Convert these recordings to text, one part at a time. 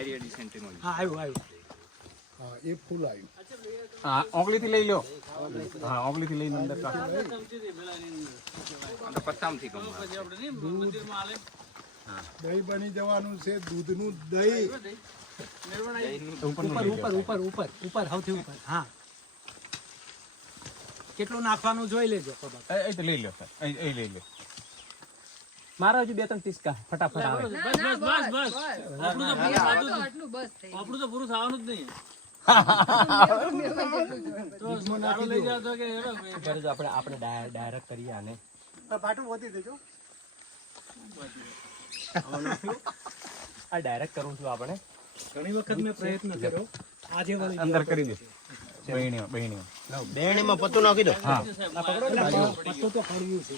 Diarrhoea ડિસેન્ટ્રીમાં. હા આવ્યું. હા એ ફૂલ આવ્યું. હા ઓગળીથી લઈ લો. હા ઓગળીથી લઈને અંદર કાઢો. આ તો પત્તામથી કમ. દહીં બની જવાનું છે, દૂધનું દહીં. ઉપર સૌથી ઉપર. હા કેટલું નાખવાનું જોઈ લેજો. એ તો લઈ લો સર, એ લઈ લો. મારા હજુ 2-3 ટીસ્કા ફટાફટ આવે. બસ આપણું તો પૂરું થવાનું જ નહીં. આપણે ડાયરેક્ટ કરીએ આને. આ ડાયરેક્ટ કરું છું આપણે. ઘણી વખત મેં પ્રયત્ન કર્યો. આજે અંદર કરી દે. બહેણીમાં પત્તું નાખી દો. હા પત્તું તો કડવું છે.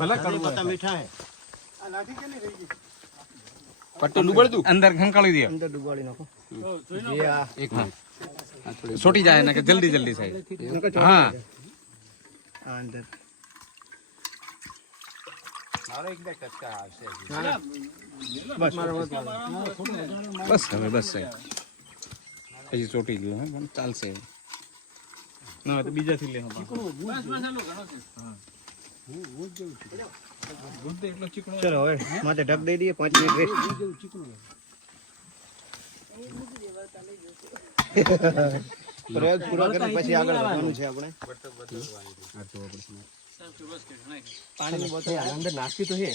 ભલે કડવું પત્તા મીઠા હે. પટ્ટું ડુબળતું અંદર ખંકાળી દે. અંદર ડુબાડી નાખો. એક મિનિટ છોટી જાય ને કે જલ્દી સાહેબ. હા અંદર બસ હવે બસ સાહેબ પછી ચોટી ગયું હે પણ ચાલશે. ના તો બીજાથી લે. ચલો હવે માથે ઢક દઈ દઈએ 5 મિનિટ રેસ્ટ. પ્રયોગ પૂરો કરી પછી આગળ વધવાનું છે આપણે. પાણીની બોટલ અંદર નાખી તો છે.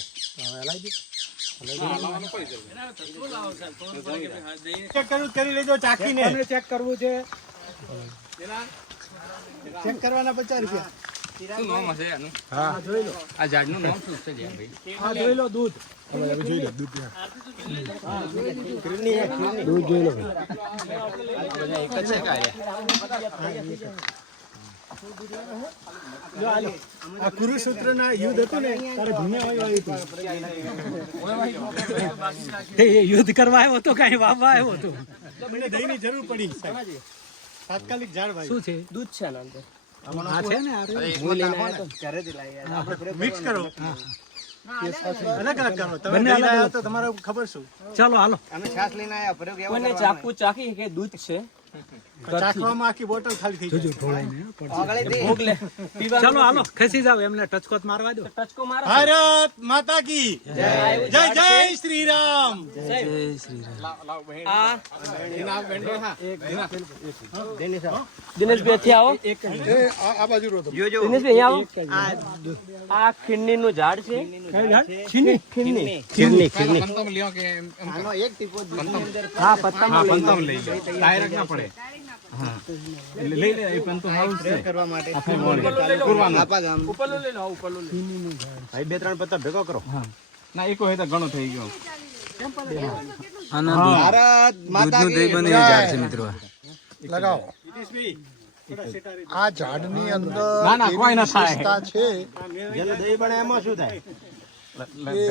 ચેક કરી લેજો ચાખીને. ચેક કરવું છે. ચેક કરવાના 50 રૂપિયા. શું નામ હશે આનું? હા જોઈ લો. આ ઝાડનું નામ શું છે જ્યાં ભાઈ? હા જોઈ લો દૂધ. જોઈ લો દૂધ. દૂધ જોઈ લો. એક જ છે કાયા. આ કુરુક્ષેત્રના યુદ્ધ હતું ને ત્યારે ધુનિયા આવ્યું હતું. એ યુદ્ધ કરવા આવ્યો તો કઈ વાવવા આવ્યો તો. મને દહીંની જરૂર પડી સાહેબ. તાત્કાલિક ઝાડ ભાઈ. શું છે? દૂધ છે ને અંદર. આ છે ને આ મિક્સ કરો. અલગ અલગ કરો. તમે દહીં લાવ્યા તો તમારે ખબર શું? ચાલો હાલો. અમે છાશ લઈને આયા પ્રયોગ એવો કોઈને ચાકુ ચાખી કે દૂધ છે. ચાખવામાં આખી બોટલ ખાલી થઈ જાય. ભોગ લે. ચાલો હાલો ખસી જાવ. એમને ટચકો મારવા દો. ટચકો મારો. ભારત માતા કી જય જય શ્રી રામ. આ દિનેશભાઈ આવો. આ બાજુ રહો તમે. દિનેશભાઈ આવો. આ ખીરની નું ઝાડ છે. ખીરની. પંતમ લ્યો કે આનો એક ટીપો હા પત્તામાં લઈ પંતમ લઈ લો. ડાયરેક્ટ ના પડે. હા એટલે લઈ લે. એ પંતમ આવું છે કરવા માટે પૂરવાનું. આપા ગામ ઉપરલું લઈ લો. ઉપરલું લઈ લો. ભાઈ 2-3 પત્તા ભેગો કરો. ના એક હોય તો ઘણો થઈ ગયો. ભારત માતા કી લગાવો. આ ઝાડની અંદર ના, ના, કોઈ ના થાય. વિશેષતા છે જેને દહીં બને એમાં શું થાય? કે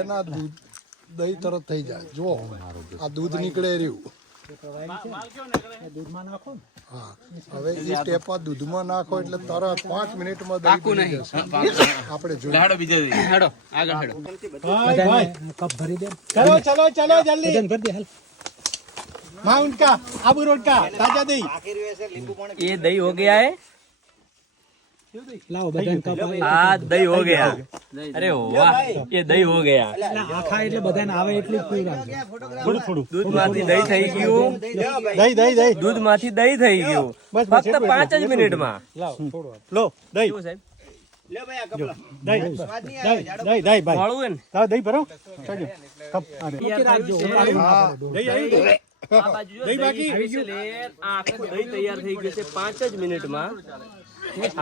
એના દૂધ દહીં તરત થઈ જાય. જો આ દૂધ નીકળે રહ્યું. દૂધમાં નાખો ને. હા હવે એ ટેપા દૂધમાં નાખો એટલે તરત 5 મિનિટમાં દહીં બની જશે. આપણે જોઈએ. હેડો બીજા દી. હેડો આગળ હેડો. બધાને કપ ભરી દે. चलो चलो चलो जल्दी બધાને ભરી દે હાલ. माउंट का आबू रोड का ताजा दही ये दही हो गया है। લાવો બધાને કપ આવે. हाँ दही हो गया। अरे वाह ये दही हो गया। આખા એટલે બધાને આવે એટલું જ પીવડાવજો. થોડું થોડું दूध माथी दही થઈ ગયું। દહીં દહીં દહીં दूध माथी दही થઈ ગયું ફક્ત 5 જ મિનિટમાં। લો દહીં કેવું સાહેબ? દહીં દહીં દહીં ભાઈ વાળું હે ને? તાવ દહીં ભરો ચાલો કપ મૂકી રાખજો. દહીં આવી આ બાજુ જો દહીં બાકી આ આખું દહીં તૈયાર થઈ ગયું છે 5 જ મિનિટમાં।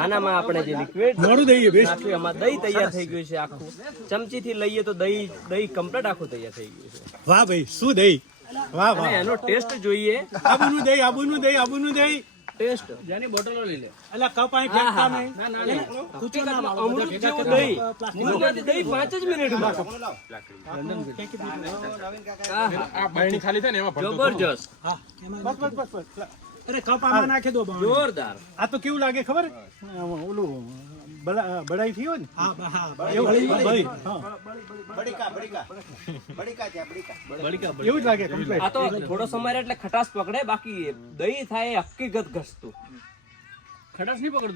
આનામાં આપણે જે લિક્વિડ મોડું દહીં નાખ્યું એમાં દહીં તૈયાર થઈ ગયું છે આખું। ચમચીથી લઈએ તો દહીં કમ્પ્લીટ આખું તૈયાર થઈ ગયું છે। વાહ ભાઈ શું દહીં વાહ અને વાહ એનો ટેસ્ટ જોઈએ। આબુનું દહીં આબુનું દહીં આબુનું દહીં ટેસ્ટ જાની બોટલો લઈ લે। અલા કપ અહીં ફેંકતા નહીં અમૃત જેવું દહીં દૂધમાંથી દહીં 5 જ મિનિટમાં। આ બરણી ખાલી થાય ને એમાં ભરતું જબરજસ્ત હા એમાં બસ બસ બસ બસ અરે કપ આમાં નાખી દો. જોરદાર। આ તો કેવું લાગે ખબર ઓલું બળાઈ થયો ને એવું જ લાગે complete. આ તો થોડો સમય રહે એટલે ખટાશ પકડે, બાકી દહીં થાય એ હકીકત ઘસતું. ખટાશ નહીં પકડતું.